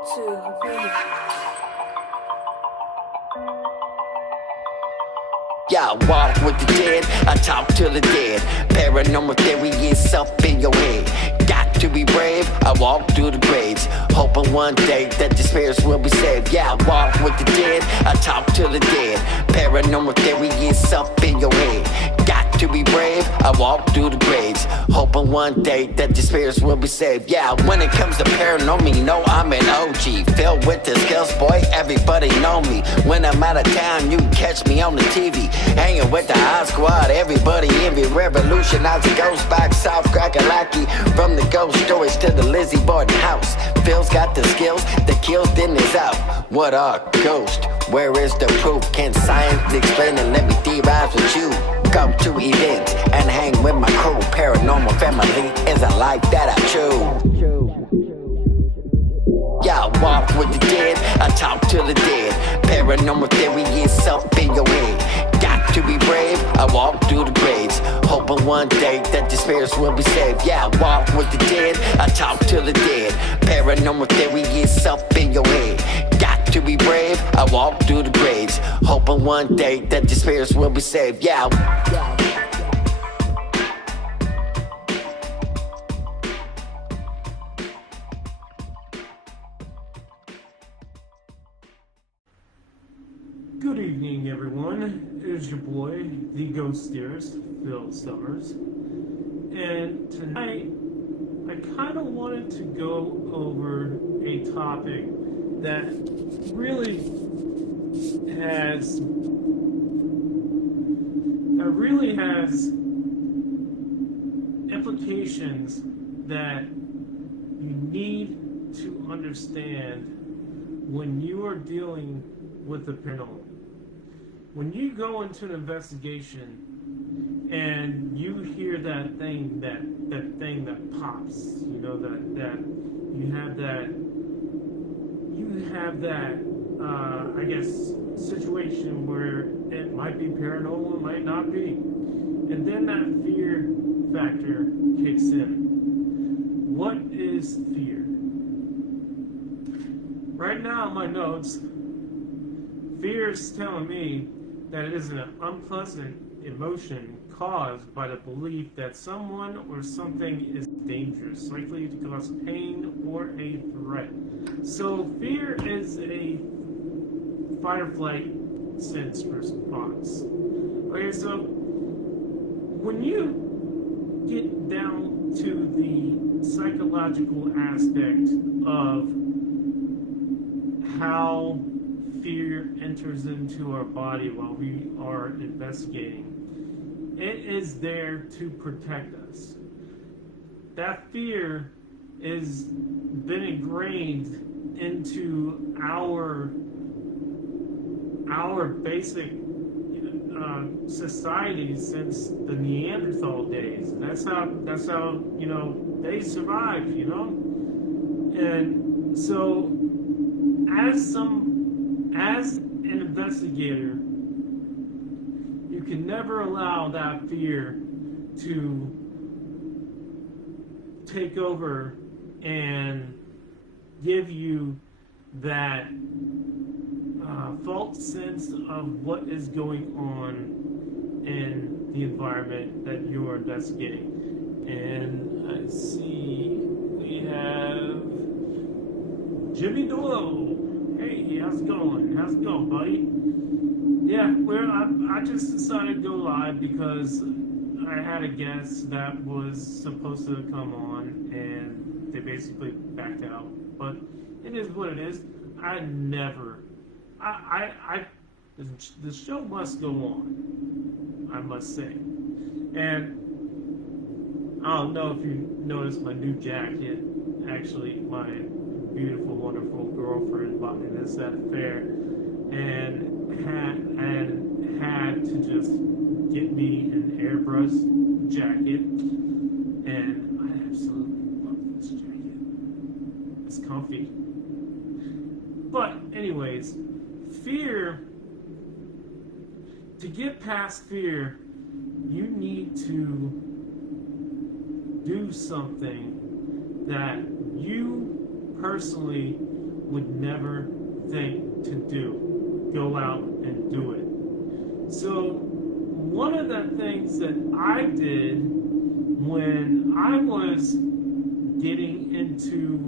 to me. Yeah, I walk with the dead, I talk to the dead. Paranormal theory is up in your head. Got to be brave, I walk through the graves, hoping one day that the spirits will be saved. Yeah, I walk with the dead, I talk to the dead. Paranormal theory is up in your head. Got to be brave, I walk through the graves, hoping one day that the spirits will be saved. Yeah, when it comes to paranormal, you know I'm an OG. Filled with the skills, boy, everybody know me. When I'm out of town, you can catch me on the TV, hanging with the high squad, everybody envy. Revolutionize the ghost box, South Crack-a-Lackey. From the ghost stories to the Lizzie Borden house. Phil's got the skills, the kills, then is out. What are ghosts? Where is the proof? Can science explain it? Let me theorize with you. Go to events and hang with my crew. Paranormal family is a life that I choose. Yeah, I walk with the dead, I talk to the dead. Paranormal theory is up in your head. Got to be brave, I walk through the graves, hoping one day that the spirits will be saved. Yeah, I walk with the dead, I talk to the dead. Paranormal theory is up in your head. Got to be brave, I walk through the graves, hoping one day that the spirits will be saved. Yeah. Good evening, everyone. It is your boy, the ghost theorist, Phil Summers. And tonight, I kind of wanted to go over a topic that really has implications that you need to understand when you are dealing with the paranormal. When you go into an investigation and you hear that thing that pops, you know, that you have that I guess situation where it might be paranormal, it might not be, and then that fear factor kicks in. What is fear? Right now in my notes, fear is telling me that it is an unpleasant emotion caused by the belief that someone or something is dangerous, likely to cause pain or a threat. So fear is a fight or flight sense response. Okay, so when you get down to the psychological aspect of how fear enters into our body while we are investigating, it is there to protect us. That fear is been ingrained into our basic society since the Neanderthal days. And that's how you know they survived, you know. And so as an investigator, you can never allow that fear to take over and give you that false sense of what is going on in the environment that you are investigating. And I see we have Jimmy Doyle. Hey, how's it going? How's it going, buddy? Yeah, well, I just decided to go live because I had a guest that was supposed to come on and they basically backed out. But it is what it is. The show must go on, I must say. And I don't know if you noticed my new jacket. Actually, my beautiful, wonderful girlfriend bought me this at a fair and had to just get me an airbrush jacket, and I absolutely love this jacket. It's comfy. But anyways, fear, to get past fear, you need to do something that you personally would never think to do. Go out and do it. So one of the things that I did when I was getting into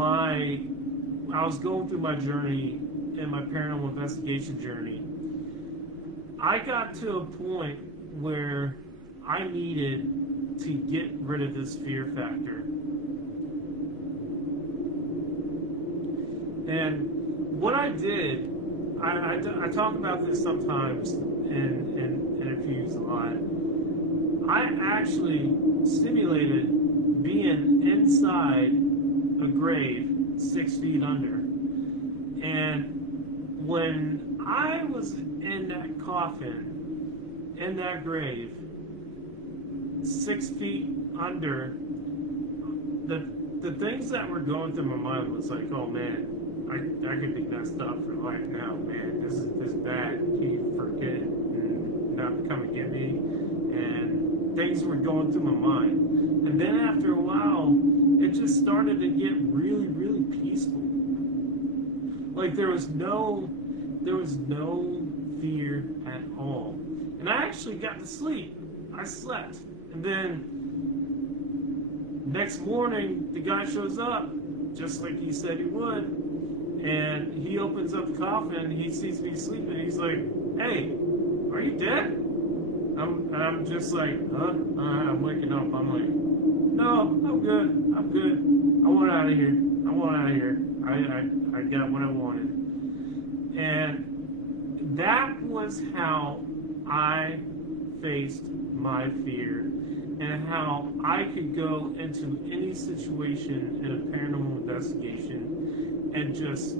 I was going through my journey and my paranormal investigation journey, I got to a point where I needed to get rid of this fear factor. And what I did, I talk about this sometimes in interviews a lot. I actually simulated being inside a grave 6 feet under. And when I was in that coffin, in that grave, 6 feet under, the things that were going through my mind was like, oh man, I could be messed up for life now, man. This is bad. Can you forget it and not come and get me? And things were going through my mind. And then after a while, it just started to get really, really peaceful. Like there was no fear at all. And I actually got to sleep. I slept. And then next morning, the guy shows up, just like he said he would. And he opens up the coffin, he sees me sleeping, he's like, hey, are you dead? I'm just like, huh? I'm waking up. I'm like, no, I'm good. I want out of here. I got what I wanted. And that was how I faced my fear and how I could go into any situation in a paranormal investigation and just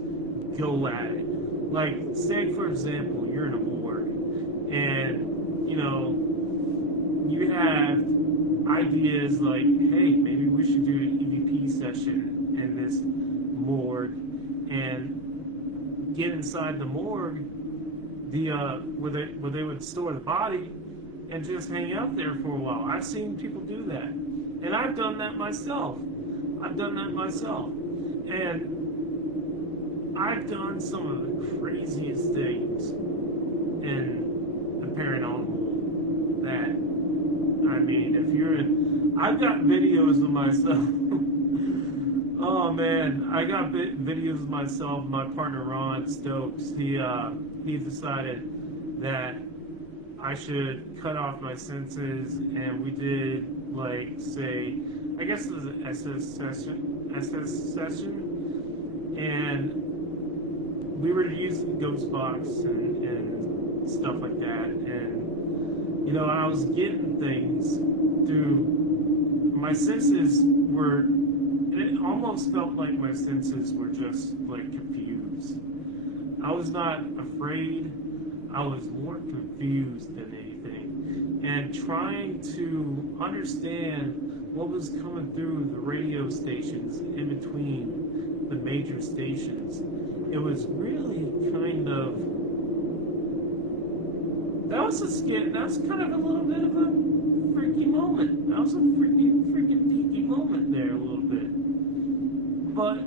go at it. Like, say for example, you're in a morgue and you have ideas like, hey, maybe we should do an EVP session in this morgue and get inside the morgue, where they would store the body and just hang out there for a while. I've seen people do that, and I've done that myself. And I've done some of the craziest things in the paranormal that, I mean, I've got videos of myself. Oh man, I got videos of myself. My partner Ron Stokes, he decided that I should cut off my senses, and we did, like, say, I guess it was an SS session, and we were using Ghost Box and stuff like that, and I was getting things through my senses were. It almost felt like my senses were just like confused. I was not afraid. I was more confused than anything, and trying to understand what was coming through the radio stations in between the major stations. It was really kind of, that was kind of a little bit of a freaky moment. That was a freaking geeky moment there a little bit. But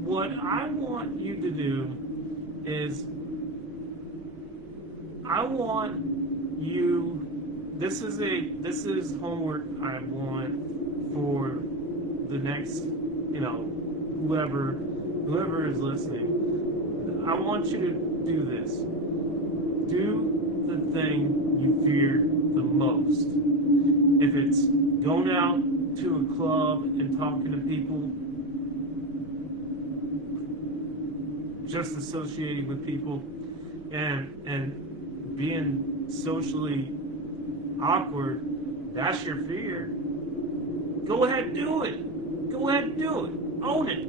what I want you to do is, I want you, this is homework I want for the next, whoever is listening. I want you to do this. Do the thing you fear the most. If it's going out to a club and talking to people, just associating with people, and being socially awkward, that's your fear. Go ahead and do it. Own it.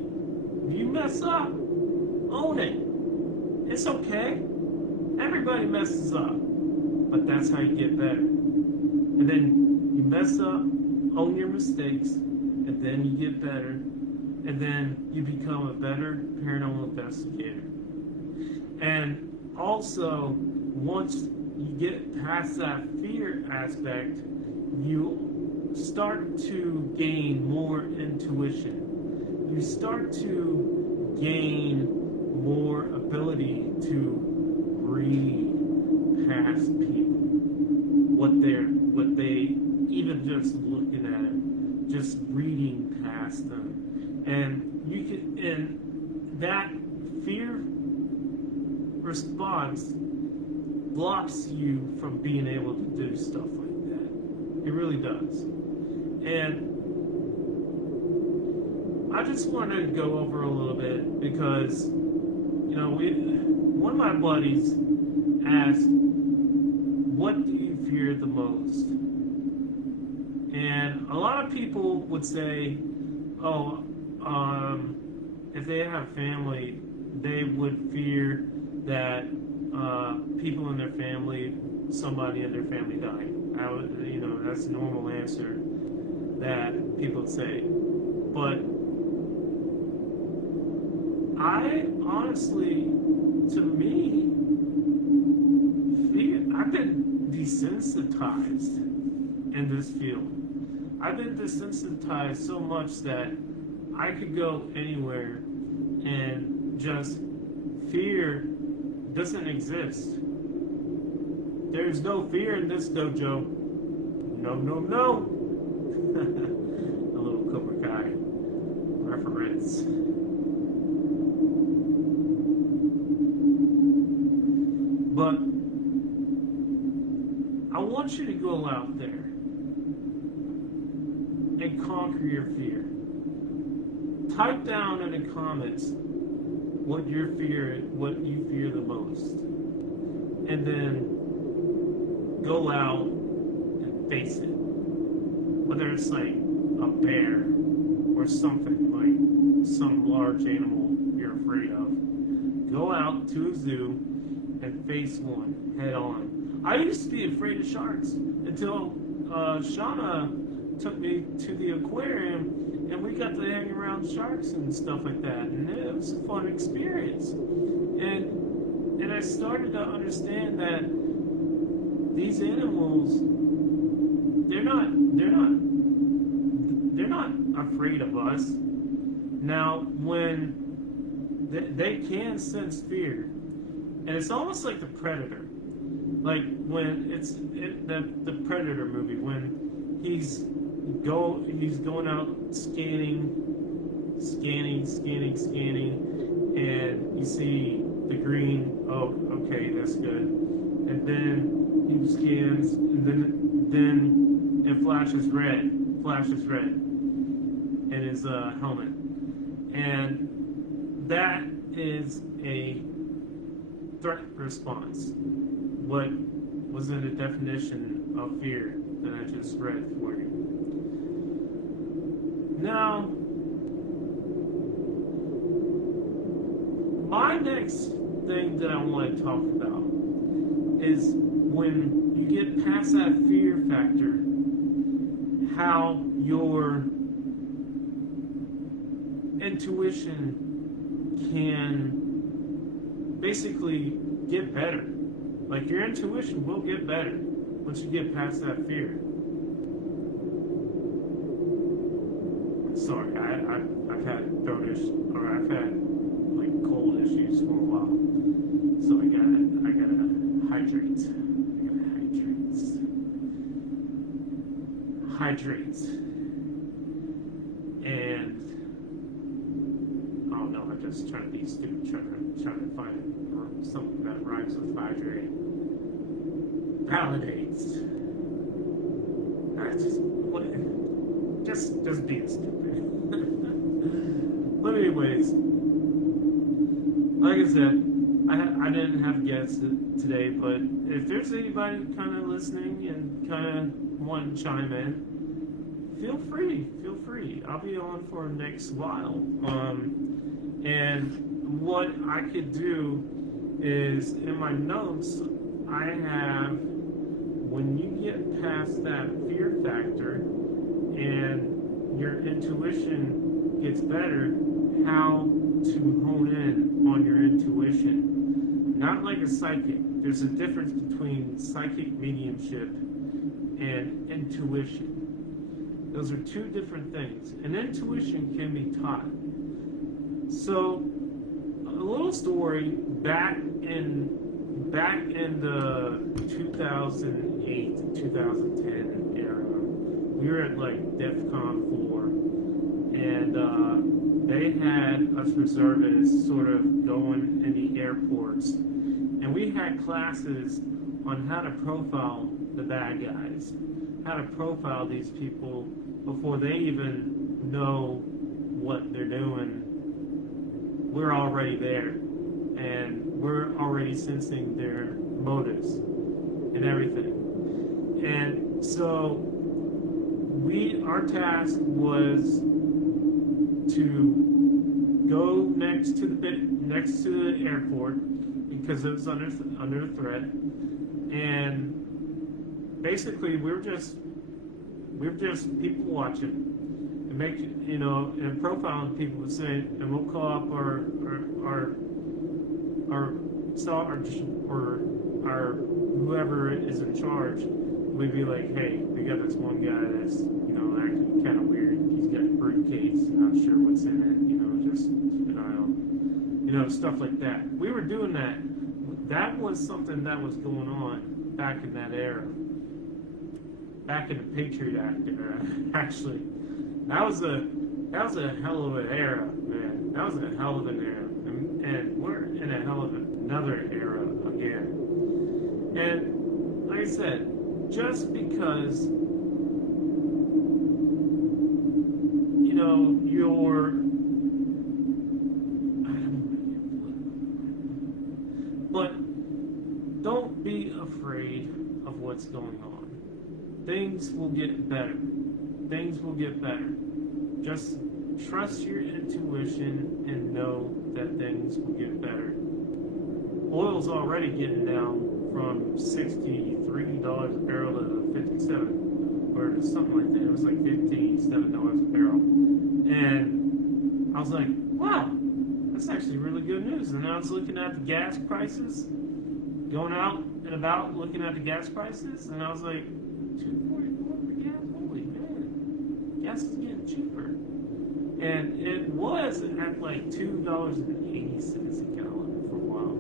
If you mess up, own it. It's okay. Everybody messes up. But that's how you get better. And then you mess up, own your mistakes, and then you get better, and then you become a better paranormal investigator. And also, once you get past that fear aspect, you start to gain more intuition. you start to gain more ability to read past people, what they even just looking at it, just reading past them, and you can, and that fear response blocks you from being able to do stuff like that. It really does. And I just wanted to go over a little bit because, one of my buddies asked, what do you fear the most? And a lot of people would say, if they have family, they would fear that people in their family, somebody in their family died. That's a normal answer that people say. But I honestly, to me, I've been desensitized in this field. I've been desensitized so much that I could go anywhere and just fear doesn't exist. There's no fear in this dojo. No, no, no. A little Cobra Kai reference. But I want you to go out there and conquer your fear. Type down in the comments what you fear the most, and then go out and face it. Whether it's like a bear or something like some large animal you're afraid of, go out to a zoo and face one head on. I used to be afraid of sharks until Shauna took me to the aquarium and we got to hang around sharks and stuff like that, and it was a fun experience. And I started to understand that these animals, they're not afraid of us. Now, when they can sense fear, and it's almost like the Predator, like when it's the Predator movie, when he's going out scanning, and you see the green. Oh, okay, that's good. And then he scans, and then it flashes red in his helmet, and that is a threat response. What was in the definition of fear that I just read for you. Now, my next thing that I want to talk about is when you get past that fear factor, how your intuition can basically get better. Like your intuition will get better once you get past that fear. Sorry, I've had throat issues, or I've had like cold issues for a while, so I gotta hydrate. And I don't know. I'm just trying to be stupid, trying to find something that rhymes with hydrate. Validates. Just being stupid. But anyways, like I said, I didn't have guests today, but if there's anybody kind of listening and kind of want to chime in, feel free. I'll be on for the next while. And what I could do is in my notes, I have, when you get past that fear factor and your intuition gets better, how to hone in on your intuition. Not like a psychic. There's a difference between psychic mediumship and intuition. Those are two different things. And intuition can be taught. So, a little story back in the 2008 2010 era. We were at like DEFCON 4, and they had us reservists sort of going in the airports, and we had classes on how to profile the bad guys, how to profile these people before they even know what they're doing. We're already there, and we're already sensing their motives and everything. And so our task was to go next to the airport because it was under threat, and basically we're just people watching and and profiling people, saying, and we'll call up our whoever is in charge. We'd be like, hey, we got this one guy that's acting kind of weird. He's got a briefcase, not sure what's in it. Just keep an eye on, stuff like that. We were doing that. That was something that was going on back in that era, back in the Patriot Act era. Actually, that was a hell of an era, man. That was a hell of an era, and we're in a hell of another era again. And like I said, just because you're, I don't know, but don't be afraid of what's going on. Things will get better. Things will get better. Just trust your intuition and know that things will get better. Oil's already getting down from $63 a barrel to 57, or something like that. It was like $57 a barrel. And I was like, wow, that's actually really good news. And I was looking at the gas prices, going out and about looking at the gas prices, and I was like, $2.44 for gas? Holy man, gas is getting cheaper. And it was at like $2.80 a gallon for a while.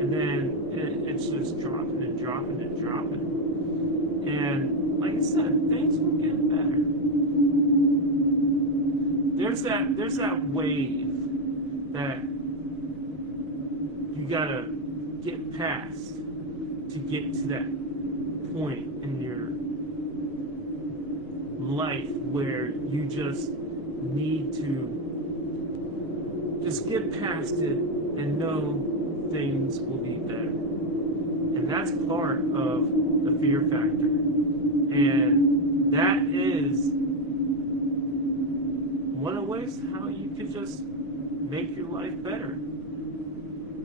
And then it's just dropping and dropping and dropping. And like I said, things will get better. There's that wave that you gotta get past to get to that point in your life where you just need to just get past it and know things will be better. And that's part of the fear factor. And that is one of the ways how you can just make your life better.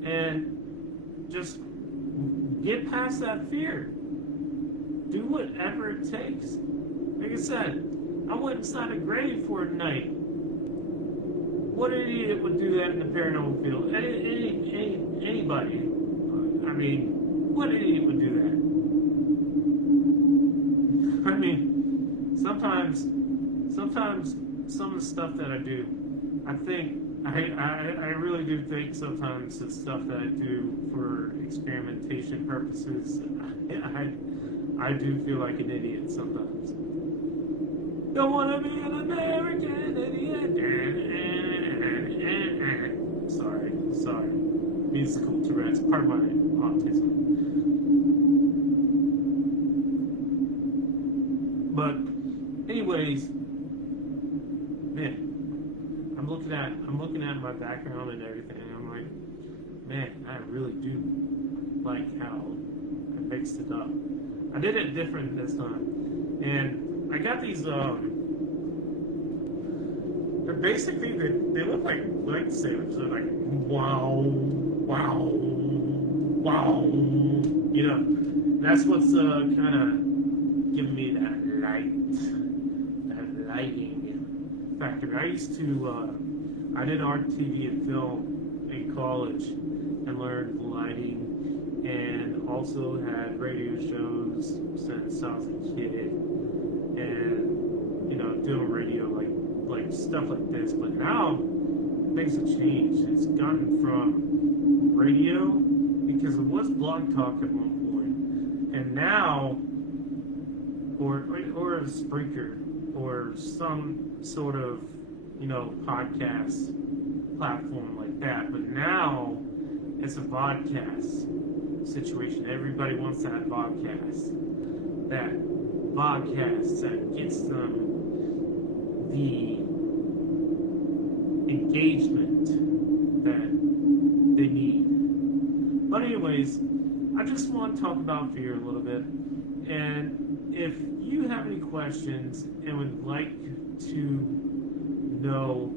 And just get past that fear. Do whatever it takes. Like I said, I went inside a grave for a night. What idiot would do that in the paranormal field? Anybody. I mean, what idiot would do that? I mean, sometimes some of the stuff that I do, I really do think sometimes the stuff that I do for experimentation purposes, I do feel like an idiot sometimes. Don't want to be an American idiot. Sorry. Musical Tourette's, part of my autism. But, anyways, man, I'm looking at my background and everything, and I'm like, man, I really do like how I mixed it up. I did it different this time, and I got these. They're basically they look like lightsabers. They're like wow. That's what's kind of giving me that lighting factor. I used to. I did art, TV, and film in college and learned lighting, and also had radio shows since I was a kid. And doing radio, like stuff like this. But now things have changed. It's gotten from radio, because it was Blog Talk at one point, and now, or a Spreaker, or some sort of, podcast platform like that. But now it's a vodcast situation. Everybody wants that vodcast. That vodcast that gets them the engagement that they need. But anyways, I just want to talk about fear a little bit. And if you have any questions and would like to know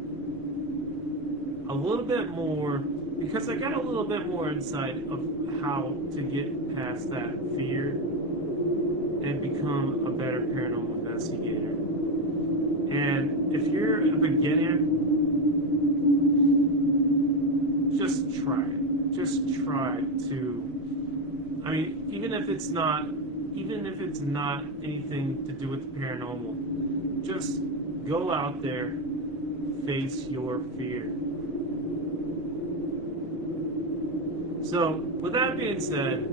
a little bit more, because I got a little bit more insight of how to get past that fear and become a better paranormal investigator. And if you're a beginner, just try it. Just try to, even if it's not anything to do with the paranormal, just go out there, face your fear. So, with that being said,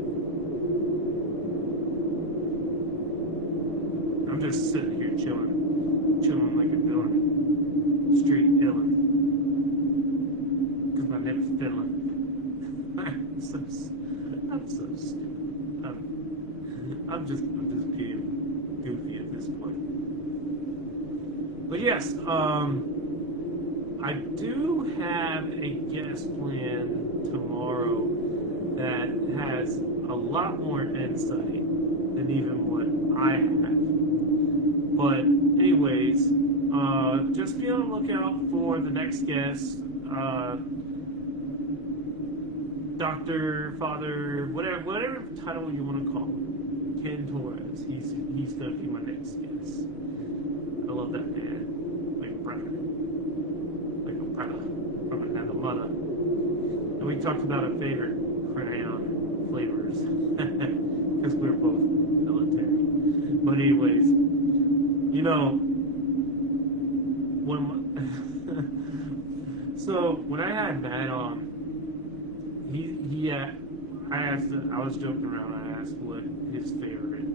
I'm just sitting here chilling like a villain, straight villain, because my name's Finland. I'm so stupid. I'm just being goofy at this point. But yes, I do have a guest plan tomorrow that has a lot more insight than even what I have. But anyways, just be on the lookout for the next guest. Dr. Father, whatever title you want to call him. Ken Torres. He's gonna be my next guest. I love that man. Like a brother. From another mother. And we talked about our favorite crayon flavors. Because we're both military. But anyways, so when I had Matt on, I was joking around. I asked what his favorite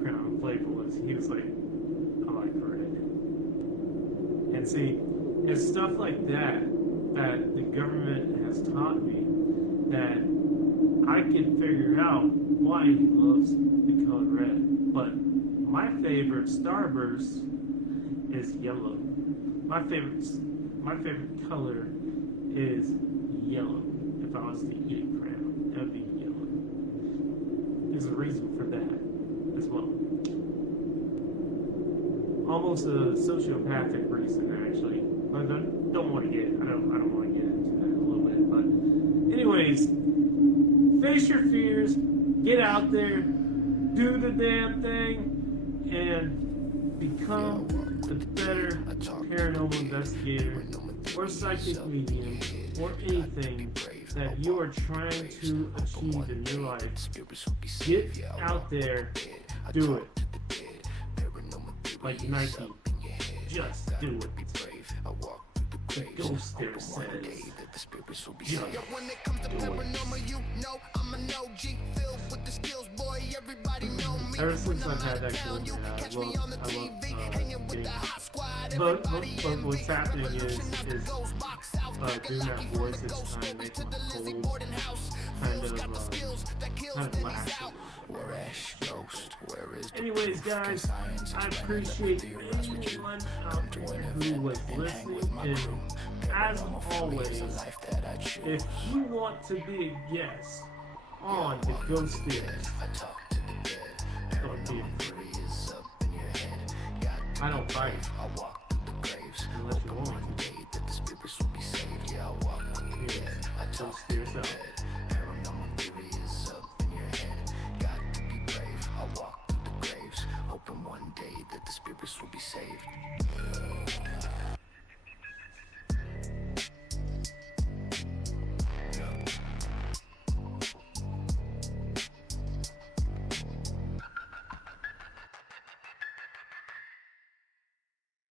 crown flavor was. He was like, I like red. And see, it's stuff like that the government has taught me that I can figure out why he loves the color red. But my favorite Starburst is yellow. My favorite color is yellow. If I was to eat a crown, it would be yellow. There's a reason for that as well. Almost a sociopathic reason, actually. But I don't want to get into that a little bit. But anyways, face your fears, get out there, do the damn thing, and become a better paranormal investigator or psychic medium or anything that you are trying to achieve in your life. Get out there, do it. Like Nike, just do it. The ghost there says, just do it. Ever since I've had that cool, I love but what's happening is doing that voice is kind of making my cold kind of laugh. Anyways, guys, I appreciate anyone out there who was listening, and as always, if you want to be a guest on the Ghost Theorist, don't be afraid. I don't fight unless you want. Here, Ghost Theorist out. Hoping one day that the spirits will be saved.